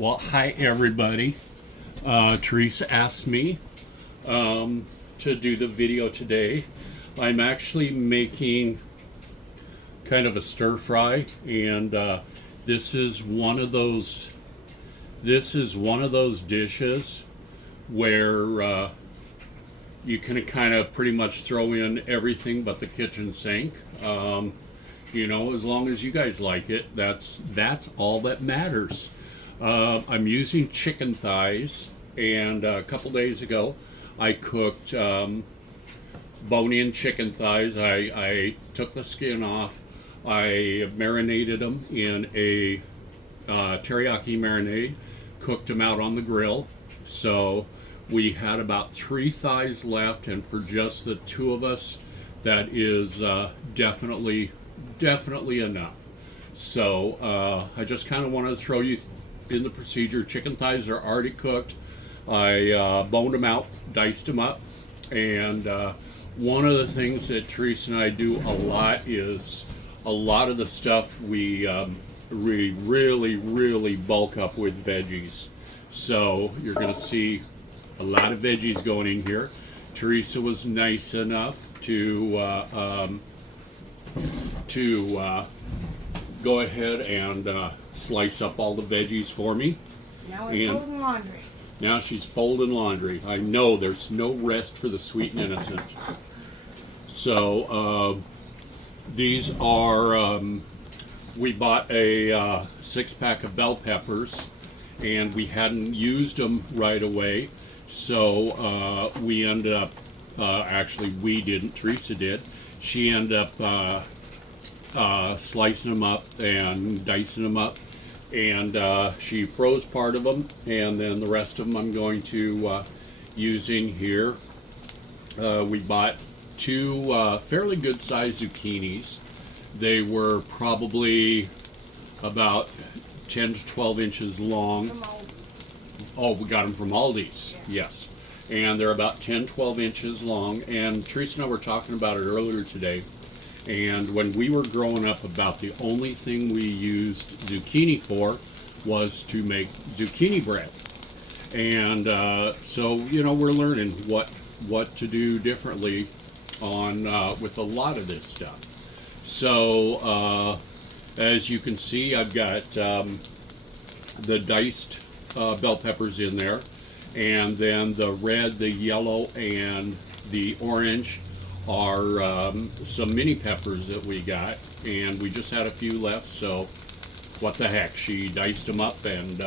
Well, hi everybody. Teresa asked me to do the video today. I'm actually making kind of a stir fry, and this is one of those. This is one of those dishes where you can kind of pretty much throw in everything but the kitchen sink. As long as you guys like it, that's all that matters. I'm using chicken thighs, and a couple days ago I cooked bone-in chicken thighs. I took the skin off. I marinated them in a teriyaki marinade, cooked them out on the grill. So we had about 3 thighs left, and for just the two of us, that is definitely enough. So I just kind of wanted to throw you in the procedure. Chicken thighs are already cooked. I boned them out, diced them up, and one of the things that Teresa and I do a lot is a lot of the stuff we really bulk up with veggies. So you're going to see a lot of veggies going in here. Teresa was nice enough to go ahead and slice up all the veggies for me. Now we're folding laundry. Now she's folding laundry. I know there's no rest for the sweet and innocent. So these are, we bought a 6-pack of bell peppers, and we hadn't used them right away. So we ended up, actually we didn't, Teresa did. She ended up slicing them up and dicing them up, and she froze part of them, and then the rest of them I'm going to use in here. We bought 2 fairly good sized zucchinis. They were probably about 10 to 12 inches long. Oh, we got them from Aldi's, yeah. Yes. And they're about 10-12 inches long, and Teresa and I were talking about it earlier today. And when we were growing up, about the only thing we used zucchini for was to make zucchini bread. And so, we're learning what to do differently on with a lot of this stuff. So, as you can see, I've got the diced bell peppers in there, and then the red, the yellow, and the orange are some mini peppers that we got, and we just had a few left, so what the heck, she diced them up, and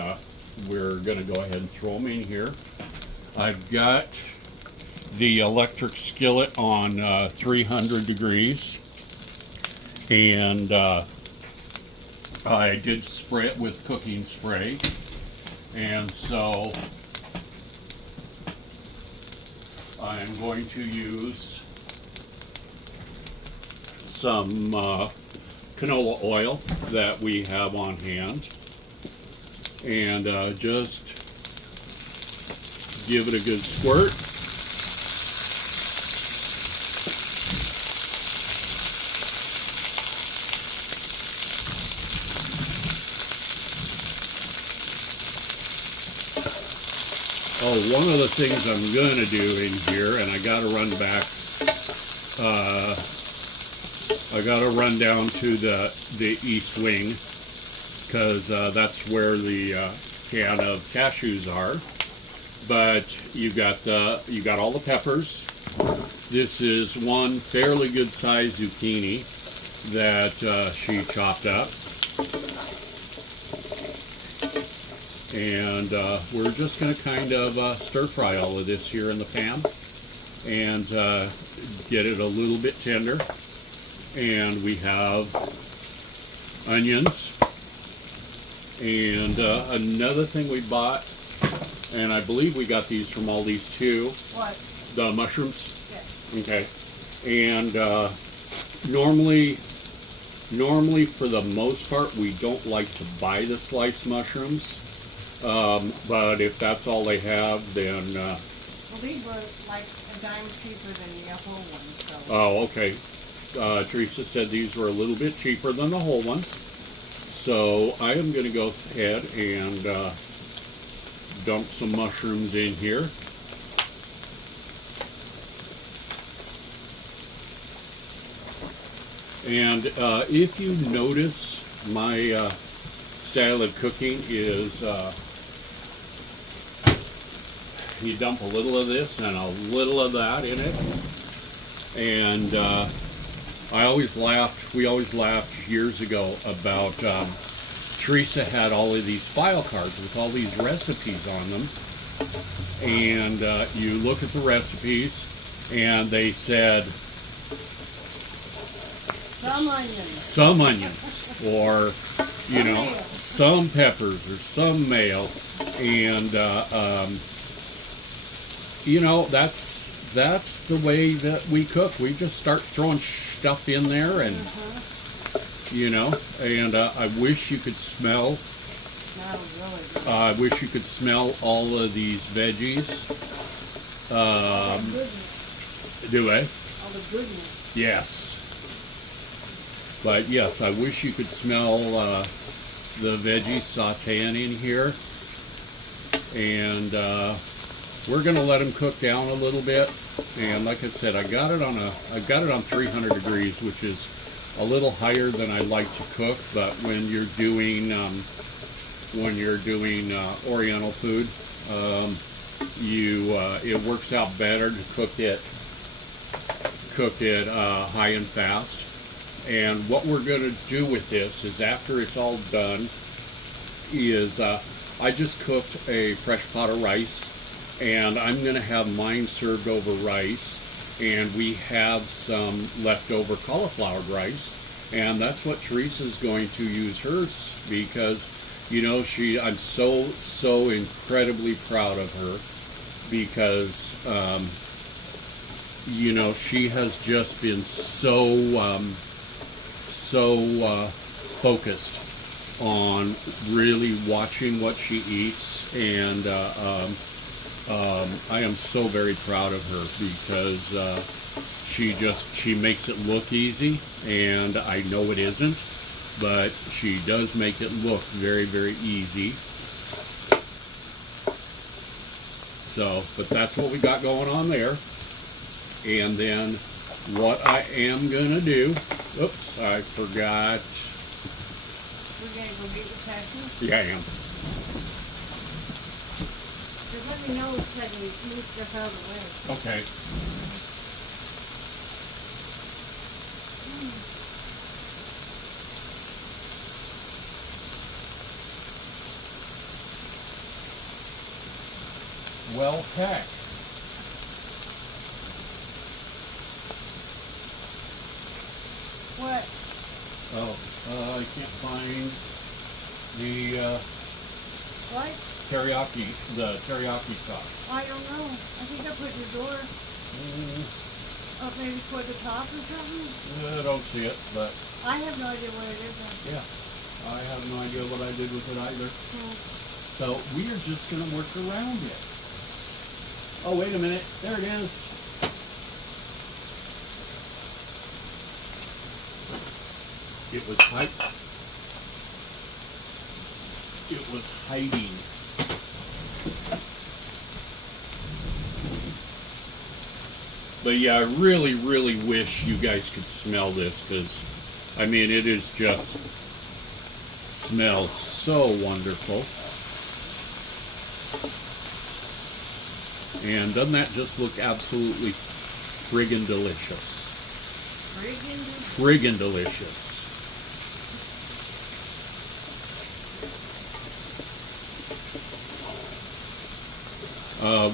we're gonna go ahead and throw them in here. I've got the electric skillet on 300 degrees, and I did spray it with cooking spray, and so I'm going to use some canola oil that we have on hand, and just give it a good squirt. Oh, one of the things I'm going to do in here, and I got to run back, I got to run down to the east wing, because that's where the can of cashews are. But you got all the peppers. This is one fairly good sized zucchini that she chopped up. And we're just going to kind of stir fry all of this here in the pan, and get it a little bit tender. And we have onions, and another thing we bought, and I believe we got these from Aldi's too. What? The mushrooms. Yes. Okay. And normally for the most part we don't like to buy the sliced mushrooms. But if that's all they have, then Well, these were like a dime cheaper than the whole ones. So. Oh, okay. Teresa said these were a little bit cheaper than the whole ones. So I am going to go ahead and dump some mushrooms in here. And if you notice, my style of cooking is you dump a little of this and a little of that in it. And we always laughed years ago about Teresa had all of these file cards with all these recipes on them. And you look at the recipes and they said, some onions, or some peppers, or some mayo, and that's the way that we cook. We just start throwing stuff in there, and I wish you could smell. I wish you could smell all of these veggies. Do I? All the goodness. Yes. But yes, I wish you could smell the veggies sauteing in here. And we're gonna let them cook down a little bit. And like I said, I've got it on 300 degrees, which is a little higher than I like to cook. But when you're doing Oriental food, it works out better to cook it high and fast. And what we're going to do with this is, after it's all done, is I just cooked a fresh pot of rice, and I'm going to have mine served over rice, and we have some leftover cauliflowered rice, and that's what Teresa's going to use hers, because I'm so incredibly proud of her, because she has just been so focused on really watching what she eats, and I am so very proud of her, because she makes it look easy, and I know it isn't, but she does make it look very, very easy. So, but that's what we got going on there. And then what I am gonna do, oops, I forgot. We're gonna go get the cashews? Yeah, I am. Just let me know so I can move stuff out of the way. Okay. Well, heck. What? Oh, I can't find the What? teriyaki sauce. I don't know. I think I put in the door. Oh, maybe toward the top or something? I don't see it, but I have no idea what it is. yeah, I have no idea what I did with it either. So we are just going to work around it. Oh, wait a minute. There it is. It was hiding. But yeah, I really, really wish you guys could smell this, because, I mean, it is just smells so wonderful. And doesn't that just look absolutely friggin' delicious? Friggin' delicious.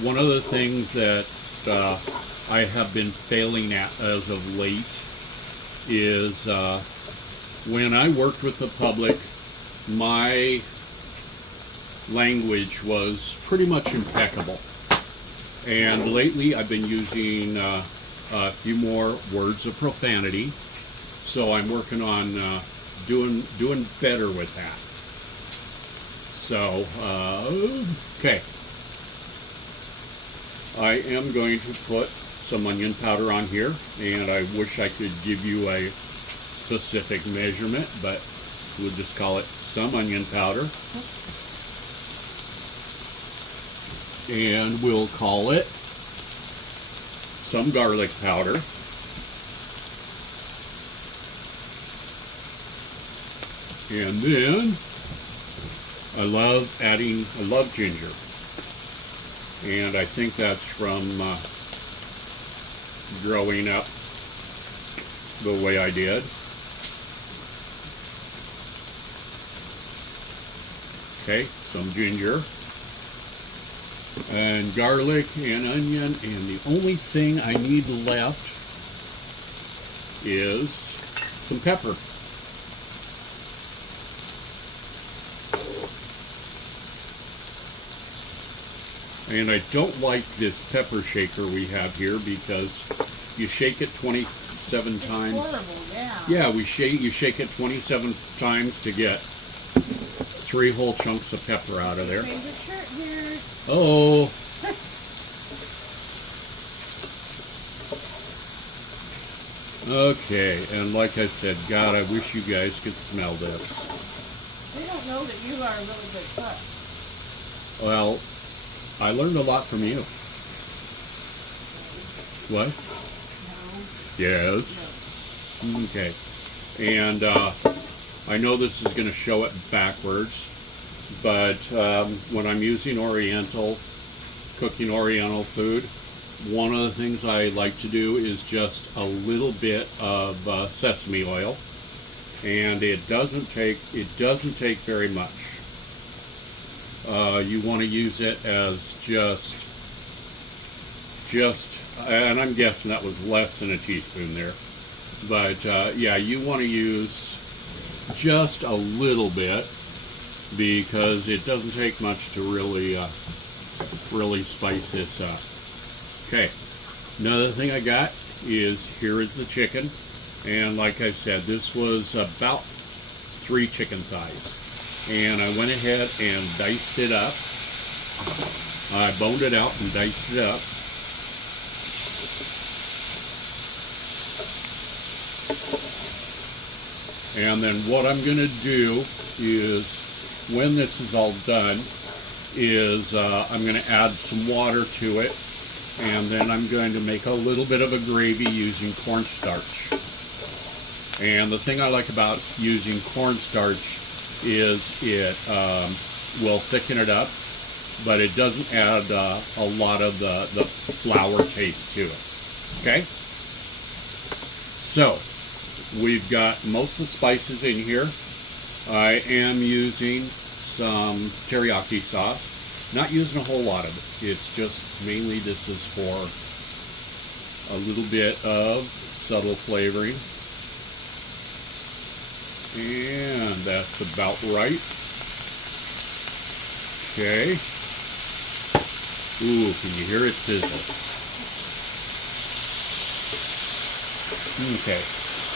One of the things that I have been failing at as of late is when I worked with the public, my language was pretty much impeccable. And lately I've been using a few more words of profanity, so I'm working on doing better with that. So, okay. I am going to put some onion powder on here, and I wish I could give you a specific measurement, but we'll just call it some onion powder. and we'll call it some garlic powder. And then I love ginger. And I think that's from growing up the way I did. Okay, some ginger and garlic and onion, and the only thing I need left is some pepper. And I don't like this pepper shaker we have here because you shake it 27 It's times. horrible, yeah. Yeah, you shake it 27 times to get 3 whole chunks of pepper out of there. Favorite shirt here. Oh. Okay, and like I said, God, I wish you guys could smell this. They don't know that you are a really good cook. Well, I learned a lot from you. What? No. Yes. Okay. And I know this is going to show it backwards, but when I'm using cooking Oriental food, one of the things I like to do is just a little bit of sesame oil, and it doesn't take very much. You want to use it as just, and I'm guessing that was less than a teaspoon there. But yeah, you want to use just a little bit because it doesn't take much to really spice this up. Okay, another thing I got here is the chicken, and like I said, this was about 3 chicken thighs. And I went ahead and diced it up. I boned it out and diced it up. And then what I'm going to do is, when this is all done, is I'm going to add some water to it, and then I'm going to make a little bit of a gravy using cornstarch. And the thing I like about using cornstarch is it will thicken it up, but it doesn't add a lot of the flour taste to it. Okay? So, we've got most of the spices in here. I am using some teriyaki sauce. Not using a whole lot of it. It's just mainly this is for a little bit of subtle flavoring. And that's about right. Okay. Ooh, can you hear it sizzle? Okay.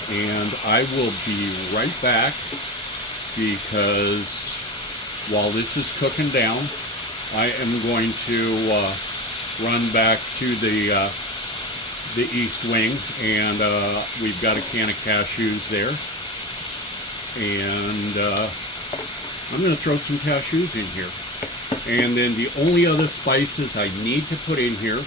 And I will be right back because while this is cooking down, I am going to run back to the East Wing, and we've got a can of cashews there. And I'm going to throw some cashews in here. And then the only other spices I need to put in here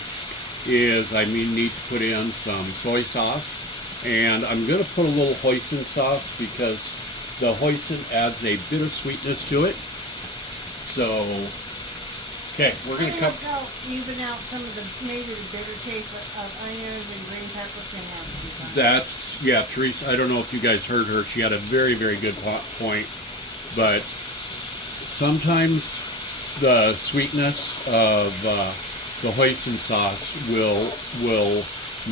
is I need to put in some soy sauce. And I'm going to put a little hoisin sauce because the hoisin adds a bit of sweetness to it. So, okay, we're going to cover. Even out some of the maybe the bitter taste of onions and green peppers can have sometimes. That's, yeah, Teresa, I don't know if you guys heard her. She had a very, very good point. But sometimes the sweetness of the hoisin sauce will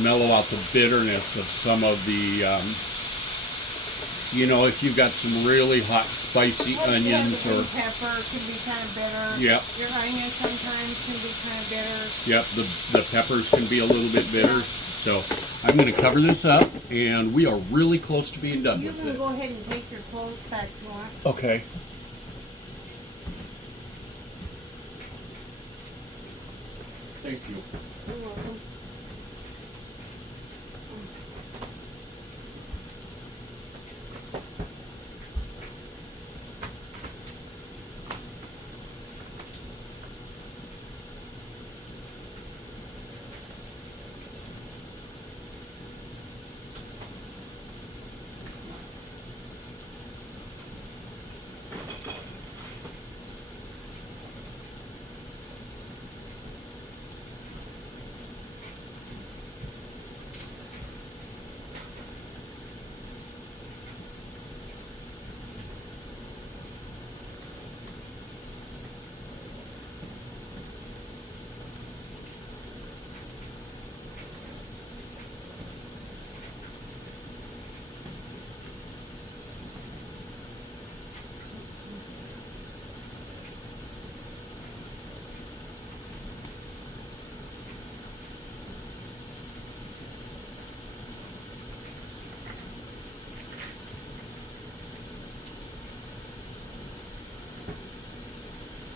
mellow out the bitterness of some of the, you know, if you've got some really hot, spicy onions or... Green pepper can be kind of bitter. Yep. Your onions sometimes can be kind of bitter. Yep, the peppers can be a little bit bitter. So I'm going to cover this up, and we are really close to being done You with can it. go ahead and take your clothes back if you want. Okay. Thank you. You're welcome.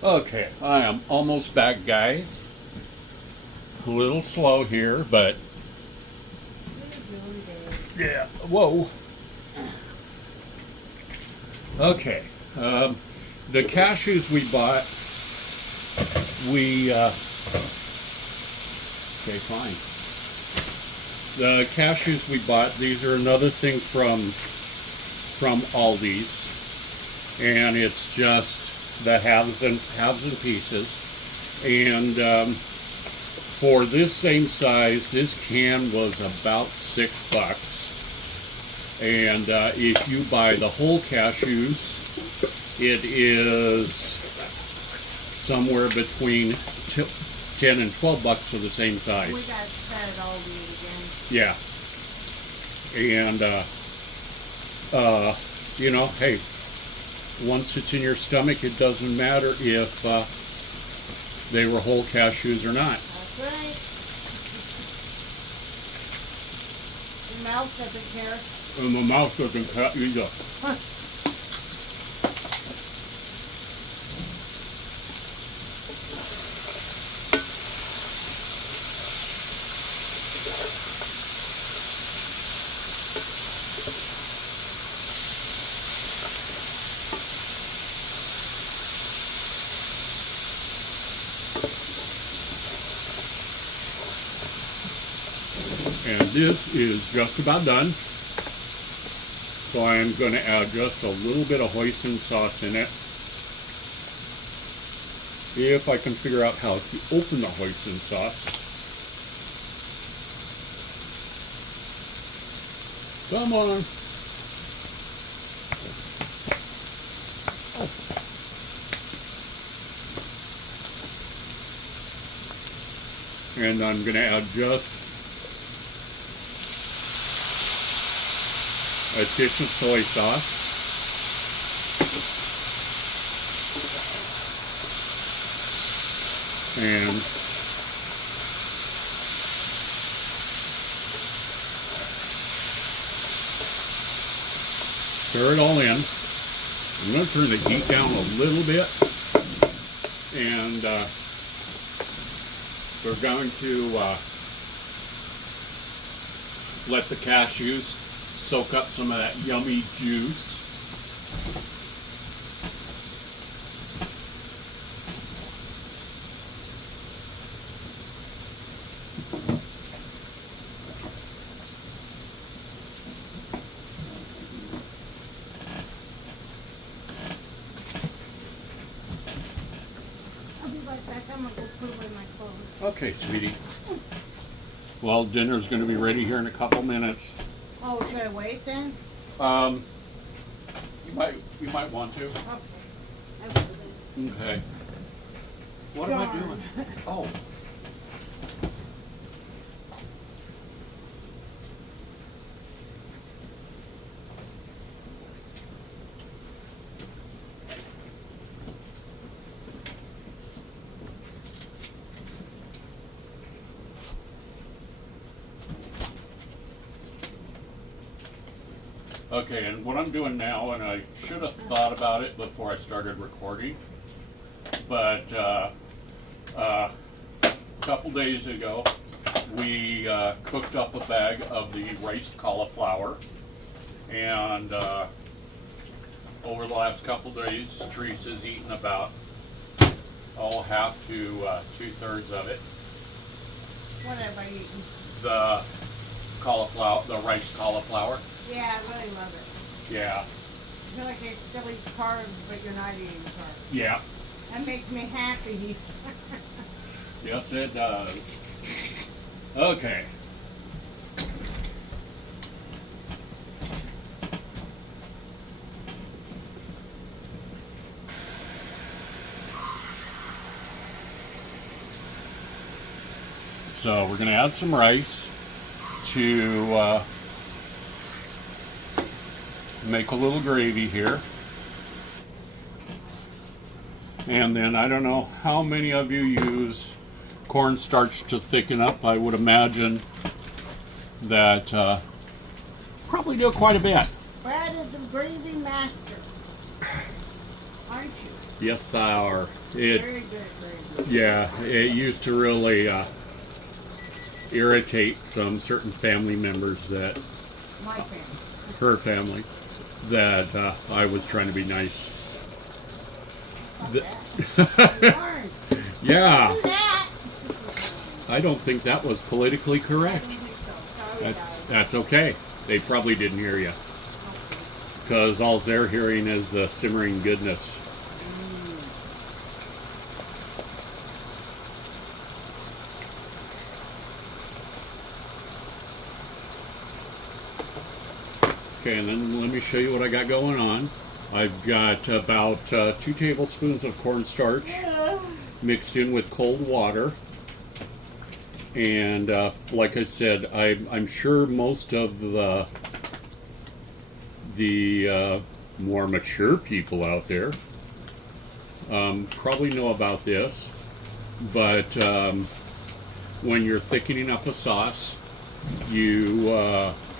Okay, I am almost back, guys. A little slow here, but yeah. Whoa. Okay. The cashews we bought, okay, fine. The cashews we bought, these are another thing from Aldi's, and it's just the halves and pieces. And for this same size, this can was about $6. And if you buy the whole cashews, it is somewhere between 10 and $12 for the same size. We got that at Aldi Yeah. again. And you know, hey, once it's in your stomach, it doesn't matter if they were whole cashews or not. That's right. The mouth doesn't care. And the mouth doesn't cut either. And this is just about done. So I am going to add just a little bit of hoisin sauce in it. If I can figure out how to open the hoisin sauce. Come on. And I'm going to add just a dish of soy sauce. And stir it all in. I'm going to turn the heat down a little bit. And we're going to let the cashews soak up some of that yummy juice. I'll be right back. I'm gonna go put away my clothes. Okay, sweetie. Well, dinner's going to be ready here in a couple minutes. Oh, should I wait then? You might want to. Okay. I will then. Okay. What am I Darn. doing? Oh. Okay, and what I'm doing now, and I should have thought about it before I started recording, but a couple days ago, we cooked up a bag of the riced cauliflower, and over the last couple days, Teresa's eaten about half to 2/3 of it. What have I eaten? The cauliflower, the riced cauliflower. Yeah, I really love it. Yeah, I feel like I still eat carbs, but you're not eating carbs. yeah, That makes me happy. yes it does. Okay. So we're going to add some rice to make a little gravy here. And then I don't know how many of you use cornstarch to thicken up. I would imagine that probably do quite a bit. Brad is the gravy master. Aren't you? Yes, they are. It, Very good, very good. yeah, it used to really irritate some certain family members that My family. her family that I was trying to be nice. The- Darn. yeah, Do that. I don't think that was politically I correct. don't think so. Sorry, That's okay. They probably didn't hear you because all they're hearing is the simmering goodness. Okay, and then let me show you what I got going on. I've got about 2 tablespoons of cornstarch mixed in with cold water. And like I said, I'm sure most of the more mature people out there probably know about this. But when you're thickening up a sauce, you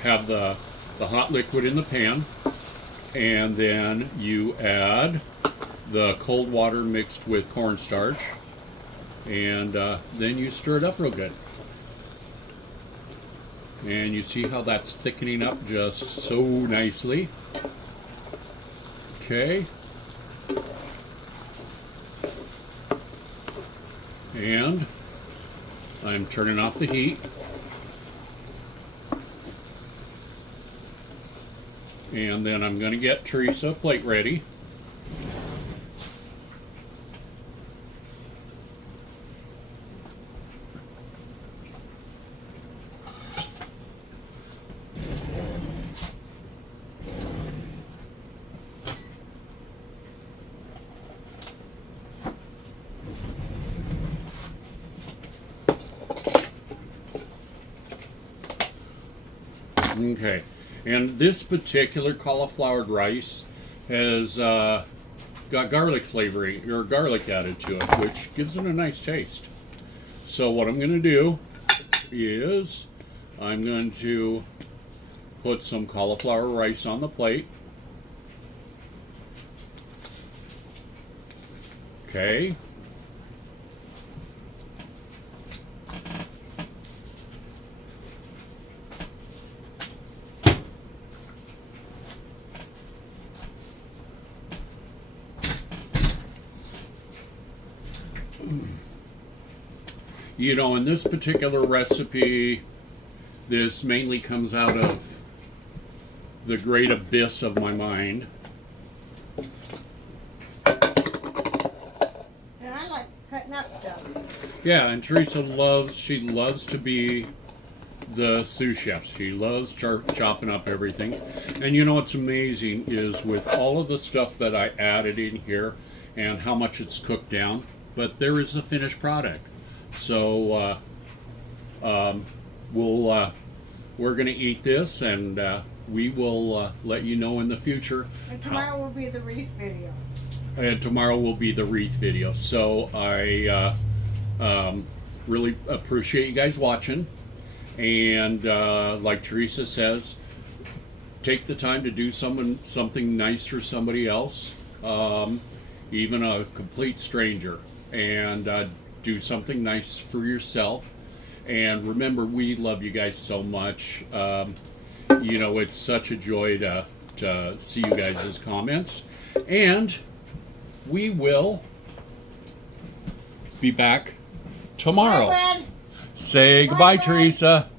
have the hot liquid in the pan, and then you add the cold water mixed with cornstarch, and then you stir it up real good. And you see how that's thickening up just so nicely. Okay. And I'm turning off the heat. And then I'm going to get Teresa a plate ready. Okay, and this particular cauliflower rice has got garlic flavoring or garlic added to it, which gives it a nice taste. So what I'm going to do is I'm going to put some cauliflower rice on the plate. Okay. You know, in this particular recipe, this mainly comes out of the great abyss of my mind. And I like cutting up stuff. Yeah, and Teresa loves to be the sous chef. She loves chopping up everything. And you know what's amazing is with all of the stuff that I added in here and how much it's cooked down, but there is the finished product. So we're going to eat this, and we will let you know in the future. And tomorrow will be the wreath video. And tomorrow will be the wreath video. So I really appreciate you guys watching. And like Teresa says, take the time to do something nice for somebody else, even a complete stranger, and do something nice for yourself. And remember, we love you guys so much. You know, it's such a joy to see you guys' comments. And we will be back tomorrow. Bye, Brad. Say goodbye, Bye. Teresa.